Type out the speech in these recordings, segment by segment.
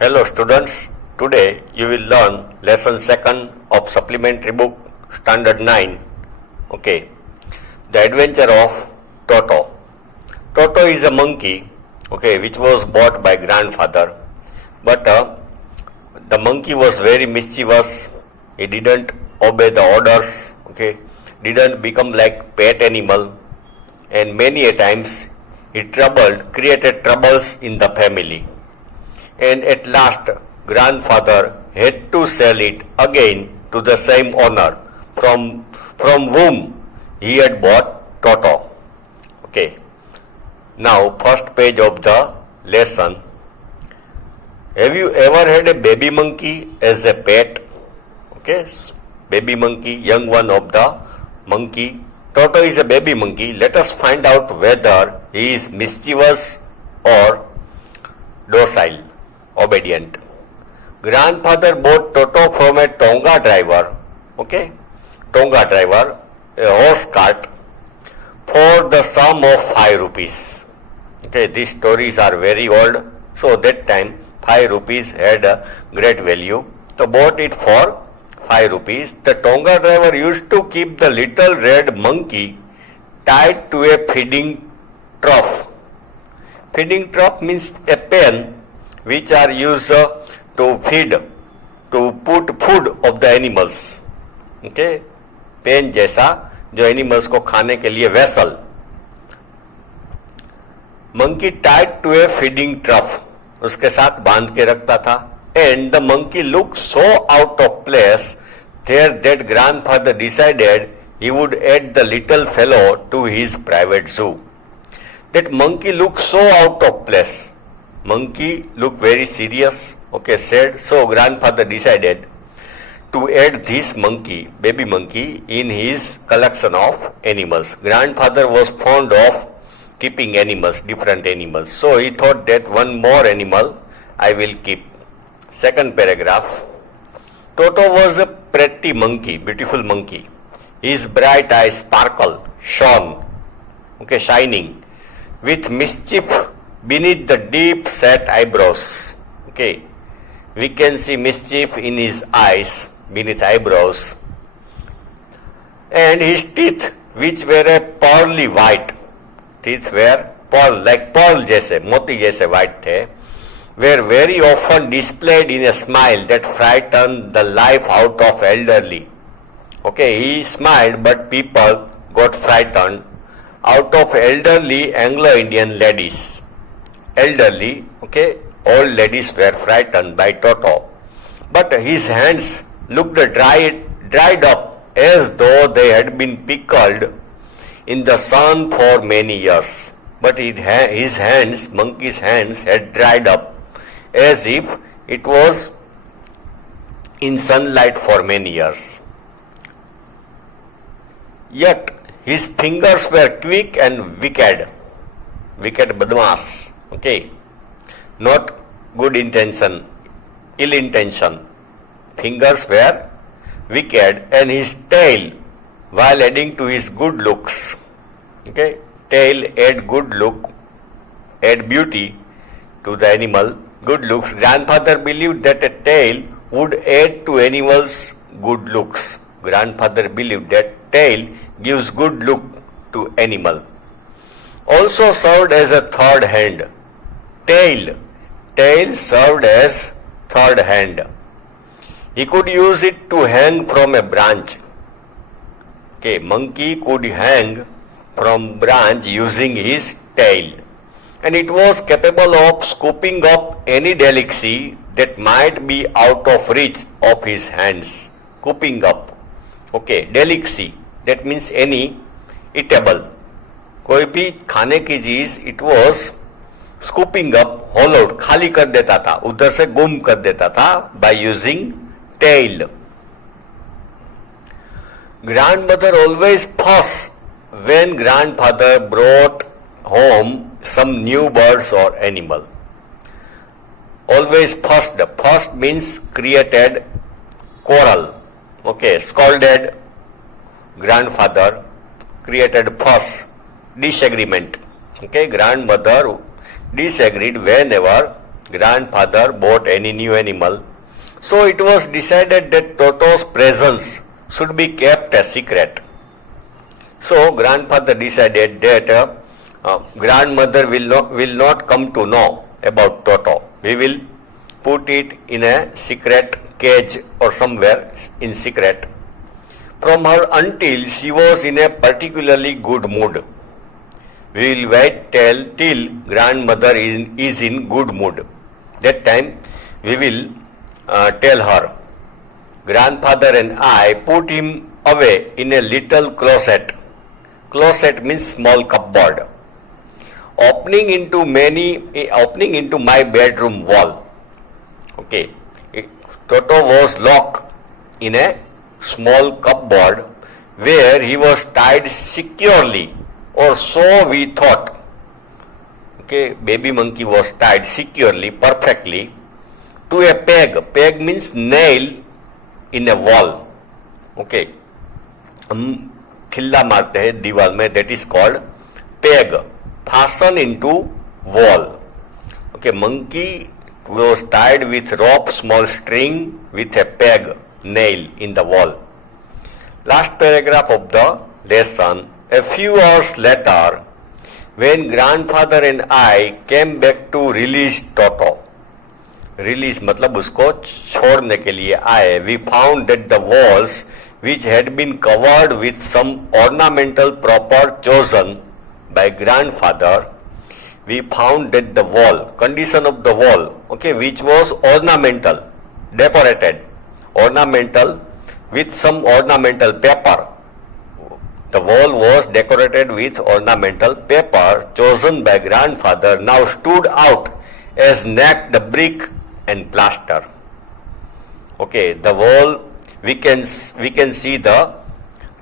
Hello students, today you will learn lesson 2nd of supplementary book standard 9. Okay, the adventure of Toto. Toto is a monkey, okay, which was bought by grandfather, but the monkey was very mischievous. He didn't obey the orders, okay, didn't become like pet animal, and many a times he created troubles in the family. And at last grandfather had to sell it again to the same owner from whom he had bought Toto. Okay. Now first page of the lesson. Have you ever had a baby monkey as a pet? Okay, baby monkey, young one of the monkey. Toto is a baby monkey. Let us find out whether he is mischievous or docile, obedient. Grandfather bought Toto from a Tonga driver, okay, Tonga driver, a horse cart, for the sum of 5 rupees. Okay, these stories are very old, so that time 5 rupees had a great value. So bought it for 5 rupees. The Tonga driver used to keep the little red monkey tied to a feeding trough. Feeding trough means a pen which are used to feed, to put food of the animals. Okay, pen जैसा जो animals को खाने के लिए vessel. Monkey tied to a feeding trough, उसके साथ बांध के रखता था. And the monkey look so out of place there that grandfather decided he would add the little fellow to his private zoo. That monkey looked so out of place. Monkey looked very serious, okay, said. So grandfather decided to add this monkey, baby monkey, in his collection of animals. Grandfather was fond of keeping animals, different animals. So he thought that one more animal I will keep. Second paragraph. Toto was a pretty monkey, beautiful monkey. His bright eyes sparkle, shone, okay, shining, with mischief beneath the deep set eyebrows. Okay, we can see mischief in his eyes beneath eyebrows. And his teeth, which were a pearly white, teeth were pearl, like pearl जैसे, मोती जैसे white थे, were very often displayed in a smile that frightened the life out of elderly. Okay, he smiled, but people got frightened out of elderly Anglo-Indian ladies. Elderly, okay, old ladies were frightened by Toto. But his hands looked dried up as though they had been pickled in the sun for many years. But his hands, monkey's hands, had dried up as if it was in sunlight for many years. Yet his fingers were quick and wicked badmas, okay, not good intention, ill intention. Fingers were wicked, and his tail, while adding to his good looks, okay, tail add good look, add beauty to the animal, good looks. Grandfather believed that a tail would add to animals' good looks. Grandfather believed that tail gives good look to animal. Also served as a third hand. Tail served as third hand. He could use it to hang from a branch. Okay, monkey could hang from branch using his tail. And it was capable of scooping up any delicacy that might be out of reach of his hands. Scooping up. Okay, delicacy. That means any eatable. कोई भी खाने की चीज, it was scooping up, hollowed, खाली कर देता था, उधर से गुम कर देता था by using tail. Grandmother always fussed when grandfather brought home some new birds or animal. Always fussed. Fussed means created quarrel. Okay, scolded. Grandfather created fuss, disagreement. Okay, grandmother disagreed whenever grandfather bought any new animal. So it was decided that Toto's presence should be kept a secret. So grandfather decided that grandmother will not come to know about Toto. We will put it in a secret cage or somewhere in secret from her until she was in a particularly good mood. We will wait till grandmother is in good mood. That time we will tell her. Grandfather and I put him away in a little closet. Closet means small cupboard, opening into my bedroom wall. Okay, Toto was locked in a small cupboard where he was tied securely, or so we thought. Okay, baby monkey was tied securely, perfectly, to a peg. Peg means nail in a wall. Okay, खिल्ला मारते हैं दीवार में, that is called peg, fasten into wall. Okay, monkey was tied with rope, small string with a peg, nail in the wall. Last paragraph of the lesson. A few hours later, when grandfather and I came back to release Toto, release मतलब उसको छोड़ने के लिए आए, we found that the walls which had been covered with some ornamental proper chosen by grandfather, we found that the wall, condition of the wall, okay, which was ornamental, decorated, ornamental with some ornamental paper. The wall was decorated with ornamental paper chosen by grandfather, now stood out as naked brick and plaster. Okay, the wall, we can see the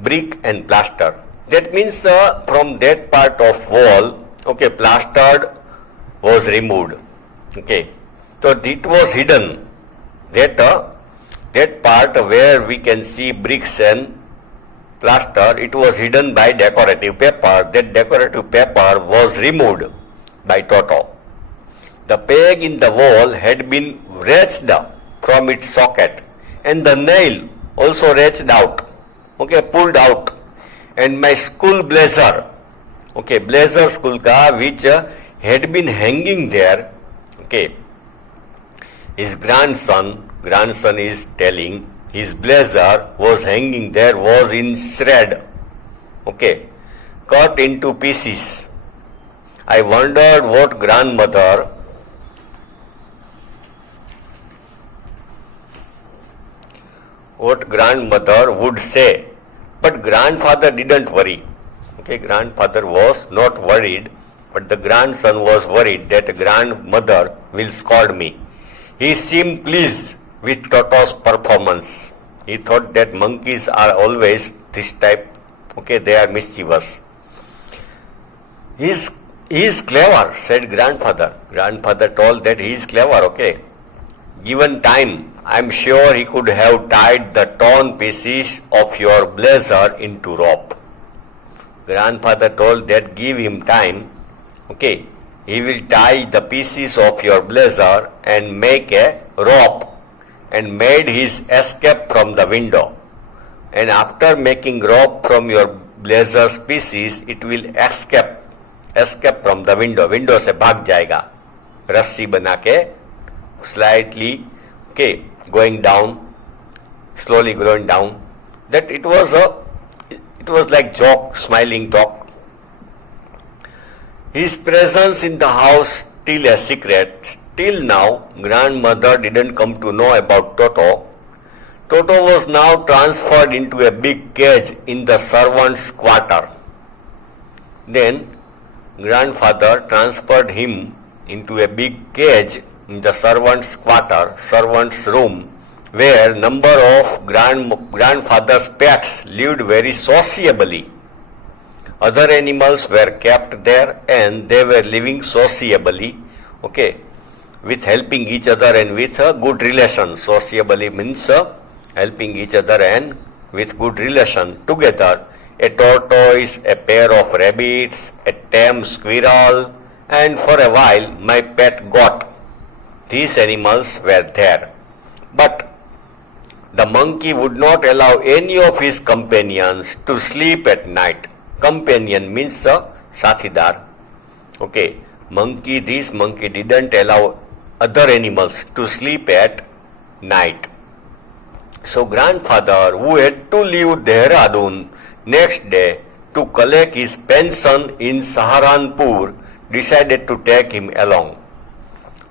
brick and plaster. That means from that part of wall, okay, plastered was removed. Okay, so it was hidden. That part where we can see bricks and plaster, it was hidden by decorative paper. That decorative paper was removed by Toto. The peg in the wall had been wrenched from its socket, and the nail also wrenched out, okay, pulled out. And my school blazer, okay, blazer school ka, which had been hanging there, okay, his grandson is telling, his blazer was hanging there, was in shred, okay, cut into pieces. I wondered what grandmother would say, but grandfather didn't worry. Okay, grandfather was not worried, but the grandson was worried that grandmother will scold me. He seemed pleased with Toto's performance. He thought that monkeys are always this type, okay, they are mischievous. He is clever, said grandfather. Grandfather told that he is clever, okay. Given time, I am sure he could have tied the torn pieces of your blazer into rope. Grandfather told that give him time, okay, he will tie the pieces of your blazer and make a rope, and made his escape from the window. And after making rope from your blazer's pieces, it will escape from the window. Window से भाग जाएगा, रस्सी बना के slightly, okay, going down, slowly going down. That it was like joke, smiling talk. His presence in the house still a secret. Till now, grandmother didn't come to know about Toto. Toto was now transferred into a big cage in the servants' quarter. Then, grandfather transferred him into a big cage in the servants' quarter, servants' room, where number of grandfather's pets lived very sociably. Other animals were kept there and they were living sociably, okay, with helping each other and with a good relation. Sociably means helping each other and with good relation together. A tortoise, a pair of rabbits, a tame squirrel, and for a while my pet goat. these animals were there. But the monkey would not allow any of his companions to sleep at night. Companion means a sathidar. Okay, this monkey didn't allow other animals to sleep at night. So grandfather, who had to leave Dehradun next day to collect his pension in Saharanpur, decided to take him along.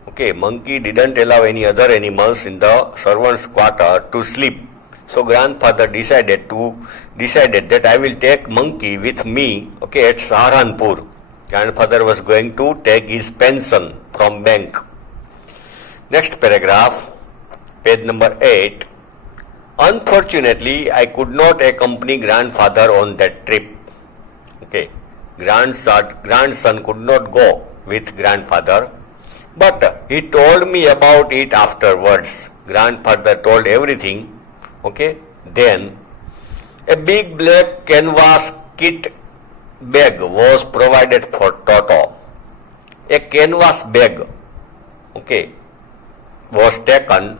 Okay, monkey didn't allow any other animals in the servants' quarter to sleep. So grandfather decided that I will take monkey with me, okay, at Saharanpur. Grandfather was going to take his pension from bank. Next paragraph, page number 8. Unfortunately, I could not accompany grandfather on that trip. Okay, grandson could not go with grandfather, but he told me about it afterwards. Grandfather told everything. Okay, then a big black canvas kit bag was provided for Toto. A canvas bag, okay, was taken,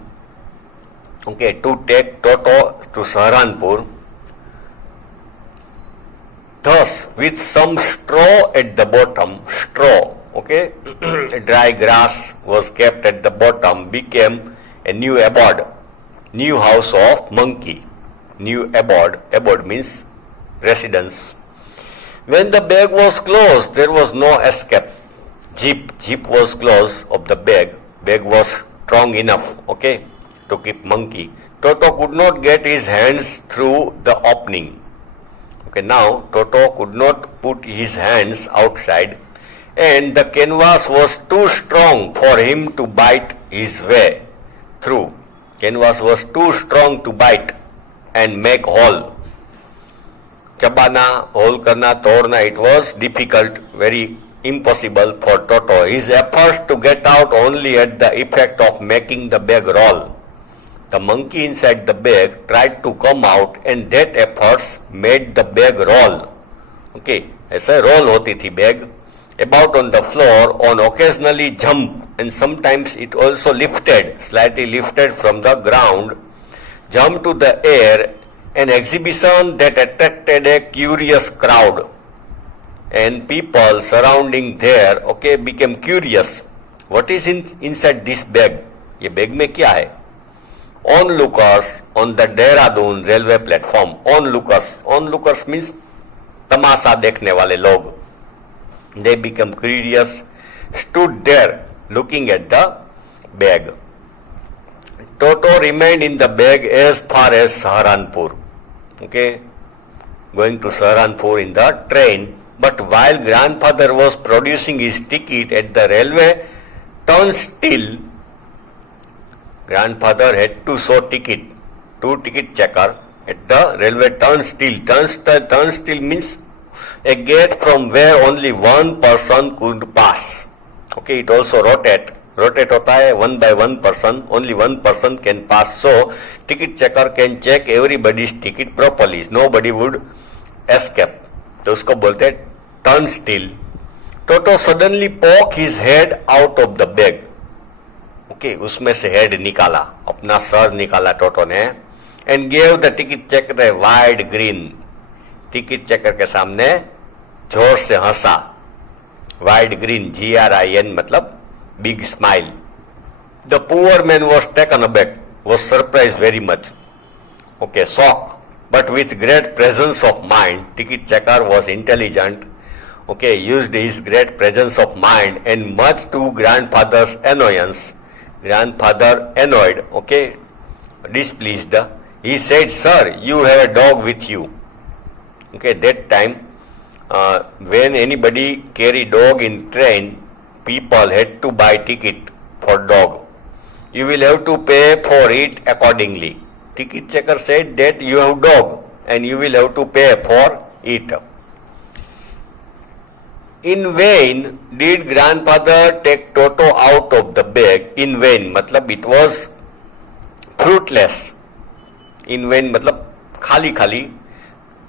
okay, to take Toto to Saharanpur. Thus, with some straw at the bottom, okay, dry grass was kept at the bottom, became a new abode, new house of monkey. New abode means residence. When the bag was closed, there was no escape. Jeep was closed of the bag. Bag was strong enough, okay, to keep monkey. Toto could not get his hands through the opening. Okay, now Toto could not put his hands outside, and the canvas was too strong for him to bite his way through. Canvas was too strong to bite and make hole. Chabana, hole karna, torna, it was difficult, very impossible for Toto. His efforts to get out only had the effect of making the bag roll. The monkey inside the bag tried to come out, and that efforts made the bag roll. Okay, ऐसे roll होती थी bag about on the floor, on occasionally jump, and sometimes it also lifted, slightly lifted from the ground, jump to the air, an exhibition that attracted a curious crowd. And people surrounding there, okay, became curious. What is inside this bag? ये bag में क्या है? Onlookers on the Dehradun railway platform. Onlookers means तमाशा देखने वाले लोग. They became curious, stood there looking at the bag. Toto remained in the bag as far as Saharanpur. Okay, going to Saharanpur in the train. But while grandfather was producing his ticket at the railway turnstile, grandfather had to show ticket to ticket checker at the railway turnstile. Turnstile means a gate from where only one person could pass. Okay, it also rotate होता है, one by one person, only one person can pass. So ticket checker can check everybody's ticket properly. Nobody would escape. तो उसको बोलते हैं turnstile. Toto suddenly poked his head out of the bag. Okay, उसमें से head निकाला, अपना sir निकाला टोटो ने, and gave the ticket checker a wide grin. Ticket checker के सामने जोर से हंसा. वाइड ग्रीन, GRIN मतलब big smile. The poor man was taken aback, was surprised very much. Okay, shocked, but with great presence of mind. Ticket checker was intelligent. Okay, used his great presence of mind, and much to grandfather's annoyance. Grandfather annoyed, okay, displeased. He said, "Sir, you have a dog with you." Okay, that time, when anybody carry dog in train, people had to buy ticket for dog. You will have to pay for it accordingly. Ticket checker said that you have dog and you will have to pay for it. In vain did grandfather take Toto out of the bag. In vain matlab it was fruitless. In vain matlab khali.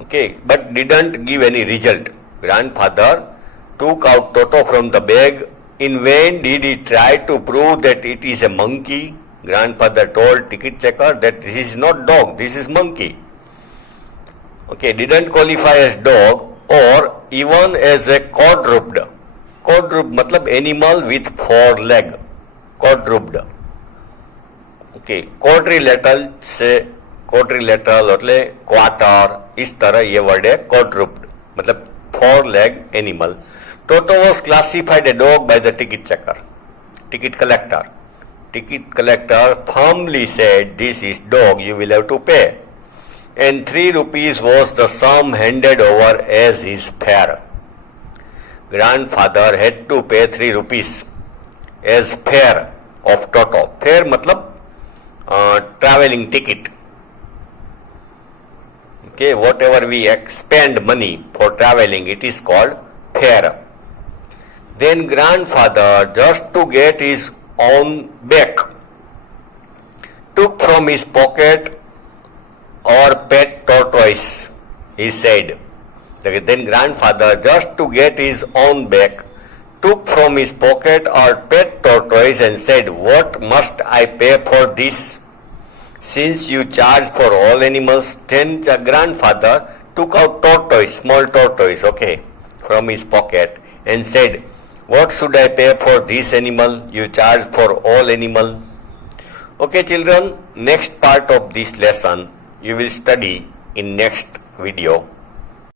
Okay, but didn't give any result. Grandfather took out Toto from the bag In vain did he try to prove that it is a monkey. Grandfather told ticket checker that this is not dog, this is monkey. Okay, didn't qualify as dog or even as a quadruped. Quadruped मतलब animal with four leg. Quadruped. Okay, quadrilateral से quadrilateral એટલે quarter इस तरह ये word है quadruped मतलब four leg animal. Toto was classified a dog by the ticket checker, ticket collector. Ticket collector firmly said, "This is dog, you will have to pay." And 3 rupees was the sum handed over as his fare. Grandfather had to pay 3 rupees as fare of Toto. Fare matlab traveling ticket. Okay, whatever we expend money for traveling, it is called fare. Then grandfather, just to get his own back, took from his pocket our pet tortoise, he said. Then grandfather, just to get his own back, took from his pocket our pet tortoise and said, "What must I pay for this? Since you charge for all animals." Then the grandfather took out tortoise, small tortoise, okay, from his pocket and said, "What should I pay for this animal? You charge for all animal." Okay children, next part of this lesson you will study in next video.